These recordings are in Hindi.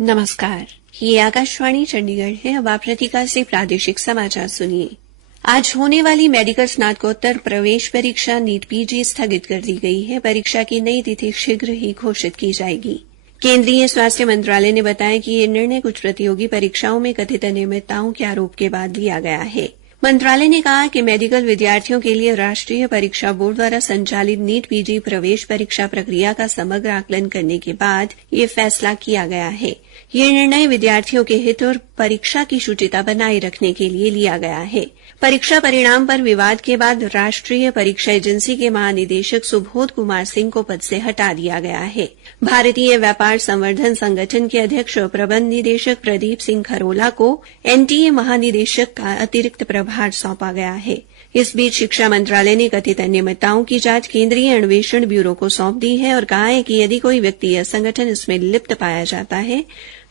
नमस्कार, ये आकाशवाणी चंडीगढ़ है। अब आप रतिका से प्रादेशिक समाचार सुनिए। आज होने वाली मेडिकल स्नातकोत्तर प्रवेश परीक्षा नीट पीजी स्थगित कर दी गई है। परीक्षा की नई तिथि शीघ्र ही घोषित की जाएगी। केंद्रीय स्वास्थ्य मंत्रालय ने बताया कि यह निर्णय कुछ प्रतियोगी परीक्षाओं में कथित अनियमितताओं के आरोप के बाद लिया गया है। मंत्रालय ने कहा कि मेडिकल विद्यार्थियों के लिए राष्ट्रीय परीक्षा बोर्ड द्वारा संचालित नीट पीजी प्रवेश परीक्षा प्रक्रिया का समग्र आकलन करने के बाद यह फैसला किया गया है। यह निर्णय विद्यार्थियों के हित और परीक्षा की शुचिता बनाए रखने के लिए लिया गया है। परीक्षा परिणाम पर विवाद के बाद राष्ट्रीय परीक्षा एजेंसी के महानिदेशक सुबोध कुमार सिंह को पद से हटा दिया गया है। भारतीय व्यापार संवर्धन संगठन के अध्यक्ष और प्रबंध निदेशक प्रदीप सिंह खरोला को एनटीए महानिदेशक का अतिरिक्त प्रभार सौंपा गया है। इस बीच शिक्षा मंत्रालय ने कथित अनियमितताओं की जांच केंद्रीय अन्वेषण ब्यूरो को सौंप दी है और कहा है कि यदि कोई व्यक्ति या संगठन इसमें लिप्त पाया जाता है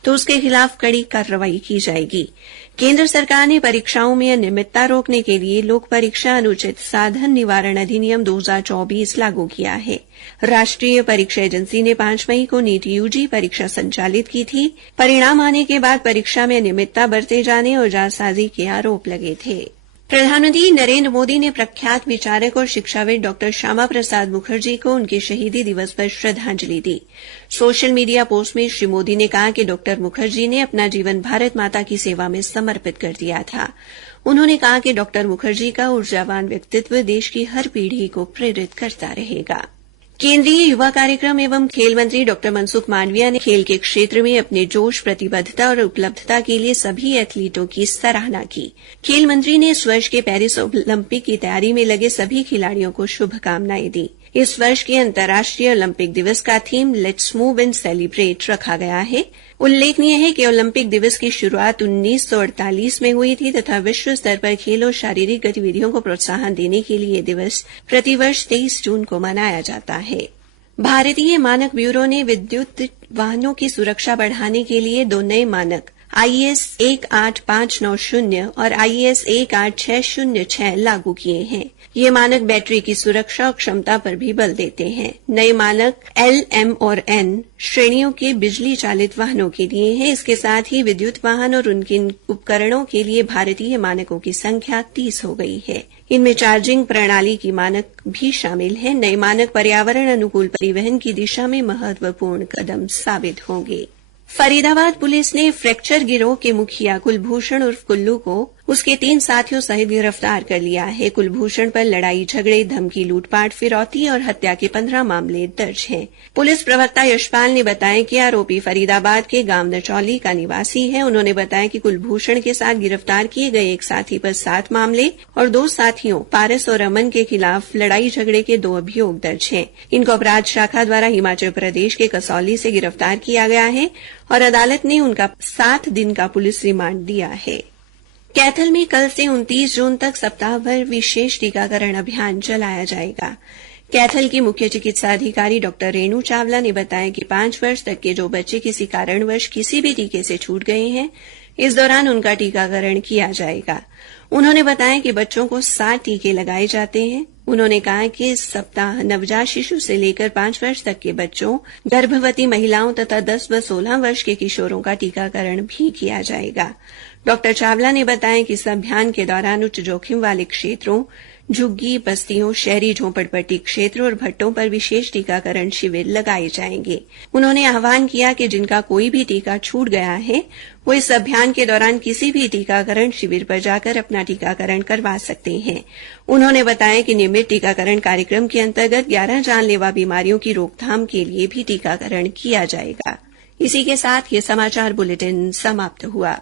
तो उसके खिलाफ कड़ी कार्रवाई की जाएगी। केंद्र सरकार ने परीक्षाओं में अनियमितता रोकने के लिए लोक परीक्षा अनुचित साधन निवारण अधिनियम 2024 लागू किया है। राष्ट्रीय परीक्षा एजेंसी ने 5 मई को नीट यूजी परीक्षा संचालित की थी। परिणाम आने के बाद परीक्षा में अनियमितता बरते जाने और जालसाजी के आरोप लगे थे। प्रधानमंत्री नरेंद्र मोदी ने प्रख्यात विचारक और शिक्षाविद डॉ श्यामा प्रसाद मुखर्जी को उनके शहीदी दिवस पर श्रद्धांजलि दी। सोशल मीडिया पोस्ट में श्री मोदी ने कहा कि डॉ मुखर्जी ने अपना जीवन भारत माता की सेवा में समर्पित कर दिया था। उन्होंने कहा कि डॉ मुखर्जी का ऊर्जावान व्यक्तित्व देश की हर पीढ़ी को प्रेरित करता रहेगा। केंद्रीय युवा कार्यक्रम एवं खेल मंत्री डॉ मनसुख मांडविया ने खेल के क्षेत्र में अपने जोश, प्रतिबद्धता और उपलब्धता के लिए सभी एथलीटों की सराहना की। खेल मंत्री ने इस वर्ष के पेरिस ओलंपिक की तैयारी में लगे सभी खिलाड़ियों को शुभकामनाएं दी। इस वर्ष के अंतर्राष्ट्रीय ओलंपिक दिवस का theme let's move and celebrate रखा गया है। उल्लेखनीय है कि ओलंपिक दिवस की शुरुआत 1948 में हुई थी तथा विश्व स्तर पर खेल और शारीरिक गतिविधियों को प्रोत्साहन देने के लिए यह दिवस प्रतिवर्ष 23 जून को मनाया जाता है। भारतीय मानक ब्यूरो ने विद्युत वाहनों की सुरक्षा बढ़ाने के लिए 2 नए मानक IS 18590 और IS 18606 लागू किए हैं। ये मानक बैटरी की सुरक्षा और क्षमता पर भी बल देते हैं। नए मानक L, M और N श्रेणियों के बिजली चालित वाहनों के लिए हैं। इसके साथ ही विद्युत वाहन और उनके उपकरणों के लिए भारतीय मानकों की संख्या 30 हो गई है। इनमें चार्जिंग प्रणाली की मानक भी शामिल है। नए मानक पर्यावरण अनुकूल परिवहन की दिशा में महत्वपूर्ण कदम साबित होंगे। फरीदाबाद पुलिस ने फ्रैक्चर गिरोह के मुखिया कुलभूषण उर्फ कुल्लू को उसके 3 साथियों सहित गिरफ्तार कर लिया है। कुलभूषण पर लड़ाई झगड़े, धमकी, लूटपाट, फिरौती और हत्या के 15 मामले दर्ज हैं। पुलिस प्रवक्ता यशपाल ने बताया कि आरोपी फरीदाबाद के गांव नचौली का निवासी है। उन्होंने बताया कि कुलभूषण के साथ गिरफ्तार किए गए एक साथी पर 7 मामले और 2 साथियों पारस और अमन के खिलाफ लड़ाई झगड़े के 2 अभियोग दर्ज हैं। इनको अपराध शाखा द्वारा हिमाचल प्रदेश के कसौली से गिरफ्तार किया गया है और अदालत ने उनका 7 दिन का पुलिस रिमांड दिया है। कैथल में कल से 29 जून तक सप्ताह भर विशेष टीकाकरण अभियान चलाया जाएगा। कैथल की मुख्य चिकित्सा अधिकारी डॉ रेणु चावला ने बताया कि 5 वर्ष तक के जो बच्चे किसी कारणवश किसी भी टीके से छूट गए हैं, इस दौरान उनका टीकाकरण किया जाएगा। उन्होंने बताया कि बच्चों को 7 टीके लगाए जाते हैं। उन्होंने कहा कि इस सप्ताह नवजात शिशु से लेकर 5 वर्ष तक के बच्चों, गर्भवती महिलाओं तथा 10 व 16 वर्ष के किशोरों का टीकाकरण भी किया जाएगा। डॉ चावला ने बताया कि इस अभियान के दौरान उच्च जोखिम वाले क्षेत्रों, झुग्गी बस्तियों, शहरी झोपड़पट्टी क्षेत्र और भट्टों पर विशेष टीकाकरण शिविर लगाए जाएंगे। उन्होंने आह्वान किया कि जिनका कोई भी टीका छूट गया है वो इस अभियान के दौरान किसी भी टीकाकरण शिविर पर जाकर अपना टीकाकरण करवा सकते हैं। उन्होंने बताया कि नियमित टीकाकरण कार्यक्रम के अंतर्गत 11 जानलेवा बीमारियों की रोकथाम के लिए भी टीकाकरण किया जाएगा। इसी के साथ ये समाचार बुलेटिन समाप्त हुआ।